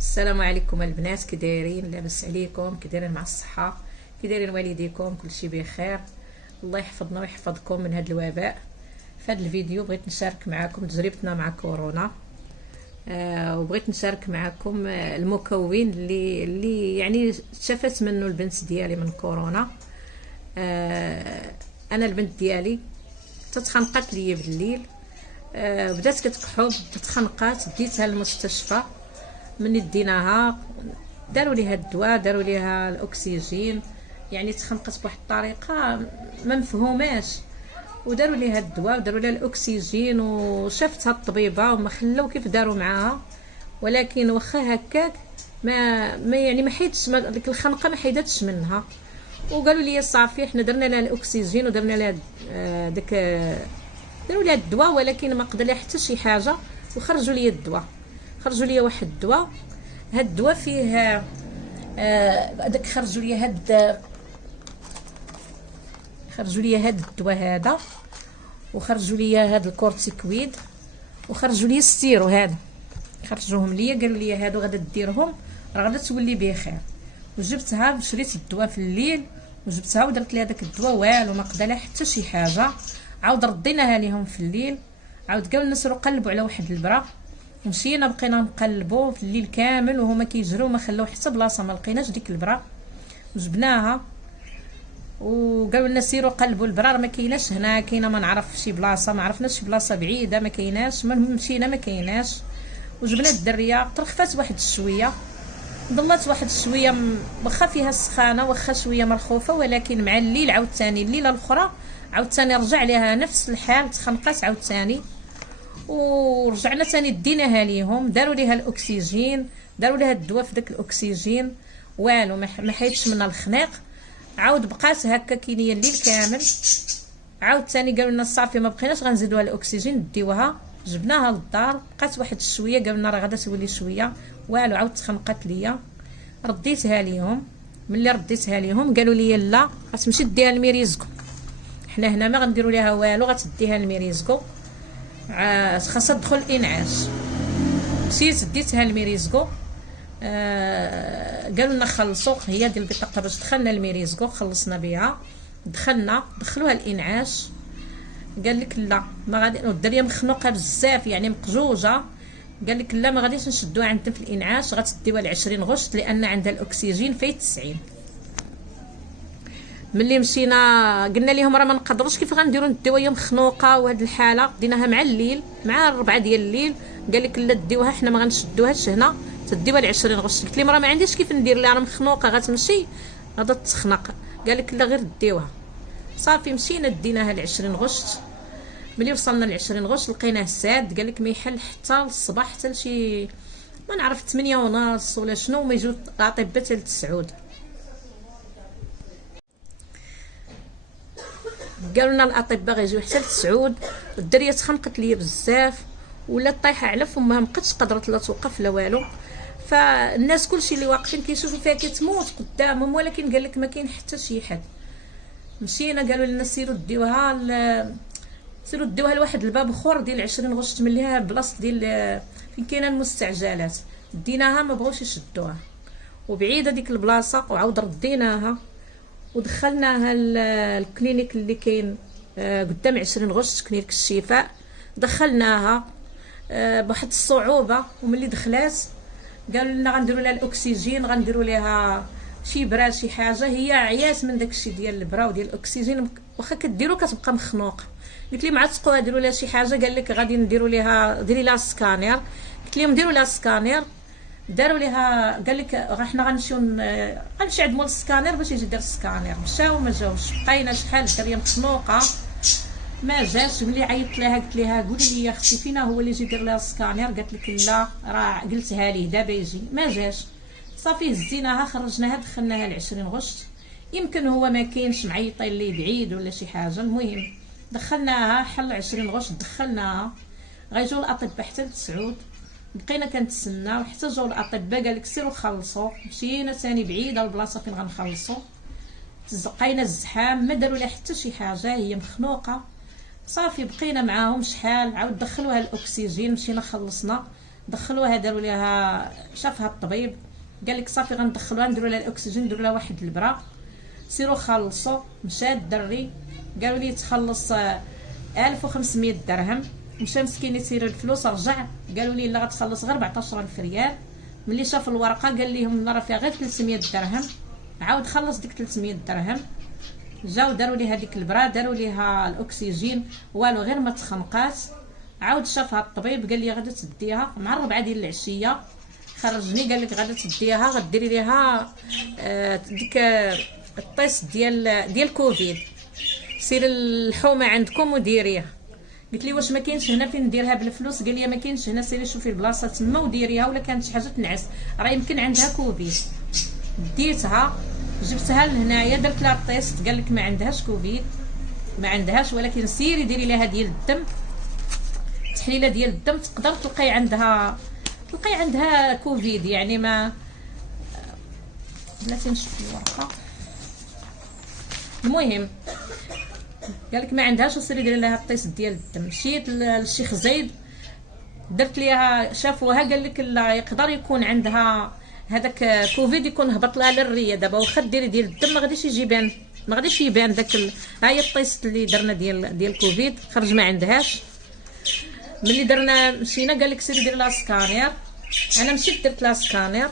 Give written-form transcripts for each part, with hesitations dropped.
السلام عليكم البنات، كي دايرين؟ لاباس عليكم؟ كي دايرين مع الصحه؟ كي دايرين والديكم؟ كلشي بخير. الله يحفظنا ويحفظكم من هذا الوباء. في هذا الفيديو بغيت نشارك معكم تجربتنا مع كورونا. وبغيت نشارك معكم المكون اللي يعني شفت منه البنت ديالي من كورونا. انا البنت ديالي تتخنقات ليا بالليل. بدات كتكحل، تخنقات، ديتها للمستشفى. من ديناها داروا ليها الدواء، داروا ليها الاكسجين، يعني تخنقت بواحد الطريقه ما مفهوماش، وداروا ليها الدواء وداروا ليها الاكسجين، وشافتها الطبيبه وما خلاو كيف داروا معاها. ولكن واخا هكاك ما يعني ما حيدش ديك الخنقه، ما حيدتش منها. وقالوا لي صافي حنا درنا لها الاكسجين ودرنا لها داك داروا لها الدواء، ولكن ما قدر لها حتى شي حاجه. وخرجوا لي الدواء، خرجوا لي واحد الدواء. هاد الدواء فيه داك خرجوا لي هاد الدواء هذا، وخرجوا لي هاد الكورتيكويد، وخرجوا لي الستيرو هذا. خرجوهم لي قالوا لي هادو غادا ديرهم راه غادا تولي بخير. وجبتها شريت الدواء في الليل، وجبتها ودرت لها داك الدواء، والو ما قدر لها حتى شي حاجه. عاود رديناها ليهم في الليل، عاود قالوا نسرو قلبوا على واحد البرا. مشينا بقينا نقلبوا في الليل كامل وهما كيجروا، ما خلاو حتى بلاصه، ما لقيناش ديك البرا. وجبناها وقالوا لنا سيروا قلبوا البرا، ما كايناش هنا، كاينه ما نعرف شي بلاصه، ما عرفناش شي بلاصه بعيده، ما كايناش. المهم مشينا ما كايناش. وجبنا الدريه، ترخفات واحد الشويه، ضلات واحد الشويه واخا فيها السخانه، واخا شويه مرخوفه، ولكن مع الليل عاوتاني الليله الاخرى عاوتاني رجع ليها نفس الحال، تخنقات عاوتاني. ورجعنا ثاني ديناها ليهم، داروا ليها الاكسجين، داروا ليها الدواء في داك الاكسجين، والو ما حيدش منها الخناق. عاود بقات هكا كينيه الليل كامل. عاود ثاني قالوا لنا صافي ما بقيناش غنزيدوها الاكسجين، ديوها. جبناها للدار، بقات واحد الشويه، قالوا لنا راه غادا تولي شويه، والو عاود تخنقات ليا. رديتها ليهم، ملي رديتها ليهم قالوا لي لا غتمشي ديها لميريزكو، حنا هنا ما غنديروا ليها والو، غتديها لميريزكو، خاصها تدخل الانعاش. مشيت ديتها لميريزكو. قالوا لنا خلصوا، هي ديال البطاقه باش دخلنا لميريزكو، خلصنا بها، دخلوها الانعاش. قال لك لا ما غادي، والدريه مخنوقه بزاف يعني مقجوجه. قال لك لا ما غاديش نشدوها عندنا في الانعاش، غتديوها ل 20 غشت لان عندها الاكسجين فايت 90. ملي مشينا قلنا لهم راه ما نقدروش، كيف غنديروا نديوها هي مخنوقه وهاد الحاله. ديناها مع الليل، مع 4 ديال الليل. قال لك لا ديوها، حنا ما غنشدوهاش هنا، تديوها ل 20 غشت. قلت لهم راه ما عنديش كيف ندير لها، راه مخنوقه غتمشي غادا تخنق. قال لك لا غير ديوها. صافي مشينا ديناها ل 20 غشت. ملي وصلنا ل 20 غشت لقيناه ساد. قال لك ما يحل حتى الصباح، حتى لشي ما نعرف 8 ونص ولا شنو، ما يجيو الاطباء حتى ل 9. قالوا لنا الاطباء غيجيو حتى ل 9. الدريه تخنقت ليا بزاف، ولا طايحه على فمها، مابقاتش قدرت لا توقف لا والو. فالناس كلشي اللي واقفين كيشوفوا فيها كتموت قدامهم، ولكن قال لك ما كاين حتى شي حد. مشينا قالوا لنا سيروا ديوها لواحد الباب اخر ديال 20 غشت، مليها بلاصه ديال فين كاينه المستعجلات. ديناها ما بغاوش يشدوها، وبعيده ديك البلاصه. وعاود رديناها ودخلناها الكلينيك اللي كاين قدام 20 غشت، كلينيك الشفاء. دخلناها بواحد الصعوبه. وملي دخلات قالوا لنا غنديروا لها الاكسجين، غنديروا لها شي برا شي حاجه. هي عيات من داكشي ديال البرا وديال الاكسجين، واخا كديروا كتبقى مخنوقه. قلت لهم عتقوها ديروا لها شي حاجه. قال لك غادي نديروا لها، ديري لها سكانير. قلت لهم ديروا لها سكانير. داروا ليها، قال لك احنا غنمشيو عند مول السكانير باش يجي يدير السكانير. مشاو ما جاوش، بقينا شحال الدريه مخنوقه ما جاش. ملي عيطت لها قلت لها قولي لي يا اختي فينا هو اللي يجي يدير لها السكانير. قالت لك لا راه قلتها ليه دابا يجي، ما جاش. صافي هزيناها، خرجناها، دخلناها ل 20 غشت. يمكن هو ما كاينش معيطين ليه بعيد ولا شي حاجه. المهم دخلناها، حل 20 غشت دخلناها. غيجيو الاطباء حتى ل 9. بقينا كنتسناو حتى جاو الاطباء. قال لك سيروا خلصوا. مشينا ثاني بعيده البلاصه فين غنخلصوا. تزقينا الزحام، ما داروا لها حتى شي حاجه، هي مخنوقه. صافي بقينا معاهم شحال. عاود دخلوها الاكسجين، مشينا خلصنا. دخلوها داروا ليها، شافها الطبيب قال لك صافي غندخلوها نديروا لها الاكسجين، نديروا لها واحد البرا. سيروا خلصوا. مشى الدري قالوا لي تخلص 1500 درهم. مشى مسكين يسير الفلوس، رجع قالوا لي لا غتخلص غير 14000 ريال. ملي شاف الورقه قال لهم راه فيها غير 300 درهم. عاود خلص ديك 300 درهم. جاو داروا لي هذيك البرا، داروا ليها الاكسجين، والو غير ما تخنقات. عاود شافها الطبيب قال لي غادي تديها مع 4 ديال العشيه. خرجني قال لك غادي تديها، غديري ليها ديك الطيست ديال كوفيد، سيري الحومه عندكم وديريها. قلت لي واش ما كاينش هنا فين نديرها بالفلوس؟ قال لي ما كاينش هنا، سيري شوفي البلاصه تما وديريها، ولا كانت شي حاجه تنعس راه يمكن عندها كوفيد. ديتها جبتها لهنايا درت لها الطيست، قال لك ما عندهاش كوفيد، ما عندهاش، ولكن سيري ديري لها ديال الدم، تحليله ديال الدم تقدر تلقاي عندها كوفيد. يعني ما بلاتي نشوف الورقه. المهم قال لك ما عندهاش، وسيري ديري لها الطيست ديال الدم. مشيت للشيخ زايد درت ليها، شافوها قال لك لا يقدر يكون عندها هذاك كوفيد، يكون هبط لها للريه. دابا واخا ديري ديال الدم ما غاديش يبان داك ها هي الطيست اللي درنا ديال كوفيد، خرج ما عندهاش. ملي درنا مشينا قال لك سيري دير لها سكانير. انا مشيت درت لها سكانير.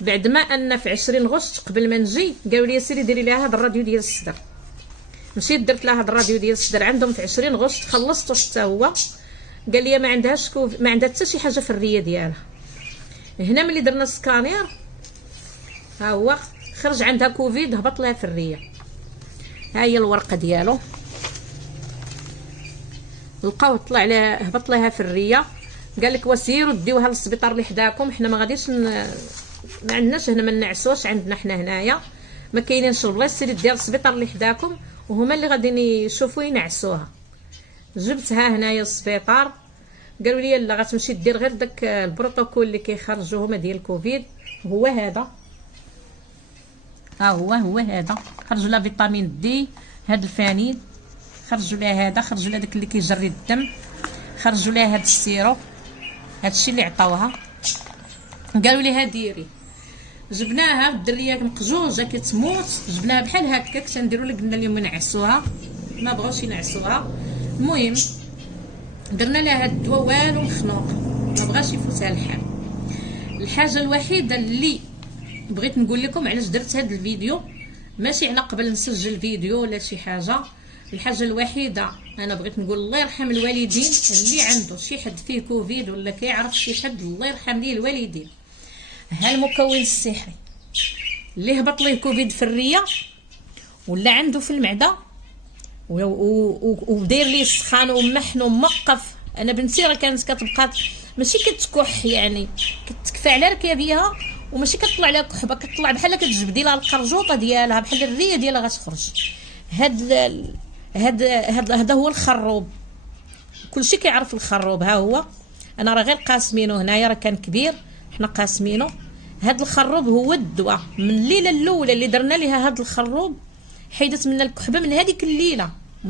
بعد ما ان في 20 غشت قبل ما نجي قالوا لي سيري ديري لها هذا الراديو ديال الصدر. مشيت درت لها هذا الراديو ديال الصدر عندهم في 20 غشت، خلصته حتى هو. قال لي ما عندهاش ما عندها حتى شي حاجه في الريه ديالها. هنا ملي درنا السكانير ها هو خرج عندها كوفيد، هبط لها في الريه. ها هي الورقه ديالو، لقاوه طلع لها هبط لها في الريه. قال لك وسيروا ديوها للسبيطار اللي حداكم، حنا ما غاديش ما عندناش هنا، ما نعسوش عندنا حنا هنايا، ما كاينينش البلايص. سيري ديال السبيطار اللي حداكم وهما اللي غاديين يشوفوا ينعسوها. جبتها هنايا للسبيطار، قالوا لي لا غتمشي دير غير داك البروتوكول اللي كيخرجوا هما ديال الكوفيد. هو هذا، ها هو هذا. خرجوا لها فيتامين دي، هذا الفانيد، خرجوا لها هذا، خرجوا لها داك اللي كيجري الدم، خرجوا لها هذا السيرو، هذا الشيء اللي عطاوها. قالوا لها ديري. جبناها الدريه مقجوجه كتموت، جبناها بحال هكا كنديروا لها، قلنا لهم ينعسوها، ما بغاوش ينعسوها. المهم درنا لها هاد الدواء والو مخنوق، ما بغاش يفوتها الحال. الحاجه الوحيده اللي بغيت نقول لكم علاش درت هاد الفيديو، ماشي على قبل نسجل فيديو ولا شي حاجه، الحاجه الوحيده انا بغيت نقول الله يرحم الوالدين اللي عنده شي حد فيه كوفيد ولا كيعرف شي حد، الله يرحم ليه الوالدين. ها المكون السحري اللي هبط ليه كوفيد في الريه ولا عنده في المعده وداير ليه السخان ومحن وموقف. انا بنتي راه كانت كتبقى ماشي كتكح، يعني كتكفى على ركابيها وماشي كتطلع لها كحبه، كتطلع بحال كتجبدي لها القرجوطه ديالها، بحال الريه ديالها غتخرج. هذا هو الخروب. كلشي كيعرف الخروب. ها هو انا راه غير قاسمينه هنايا، راه كان كبير حنا قاسمينه. هذا الخروب هو الدواء. من الليله الاولى اللي درنا ليها هذا الخروب حيدت من الكحبه. من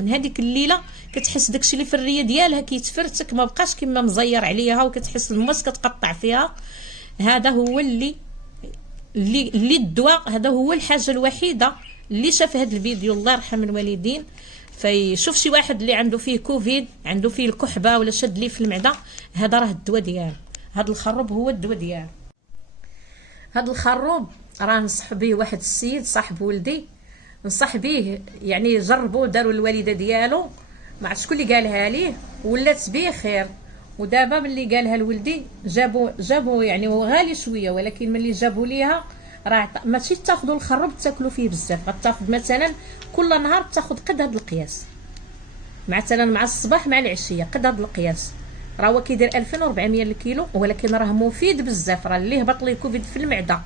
هذيك الليله كتحس داكشي اللي في الريه ديالها كيتفرتك، ما بقاش كما مزير عليها، وكتحس المس كتقطع فيها. هذا هو اللي الدواء، هذا هو الحاجه الوحيده اللي شاف هذا الفيديو الله يرحم الوالدين فيشوف شي واحد اللي عنده فيه كوفيد، عنده فيه الكحبه ولا شد ليه في المعده، هذا راه الدواء ديالو. هذا الخروب هو الدواء ديالو. هذا الخروب راه نصح به واحد السيد صاحب ولدي، نصح به يعني جربوا، داروا الوالده ديالو، ما عرفت شكون اللي قالها ليه، ولات به خير. ودابا ملي قالها لولدي جابوا يعني هو غالي شويه، ولكن ملي جابوا ليها راه ماشي تاخذوا الخروب تاكلوا فيه بزاف، غتاخذ مثلا كل نهار تاخذ قد هذا القياس، مثلا مع الصباح مع العشيه قد هذا القياس. راه هو كيدير 2400 الكيلو، ولكن راه مفيد بزاف. راه اللي هبط ليه كوفيد في المعده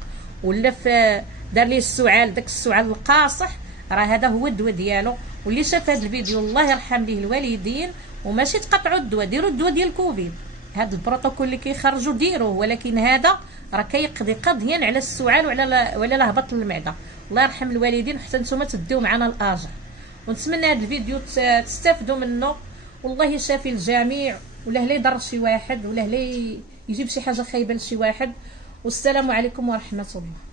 ولا في دار ليه السعال، داك السعال القاصح، راه هذا هو الدواء ديالو. واللي شاف هذا الفيديو الله يرحم ليه الوالدين، وماشي تقطعوا الدواء، ديروا الدواء ديال كوفيد، هذا البروتوكول اللي كيخرجوا ديروه، ولكن هذا راه كيقضي قضيا على السعال وعلى الهبط للمعده. الله يرحم الوالدين، وحتى نتوما تديو معنا الاجر. ونتمنى هذا الفيديو تستافدوا منه، والله شافي الجميع ولا لا يضر شي واحد، ولا لا يجيب شي حاجه خايبه لشي واحد. والسلام عليكم ورحمه الله.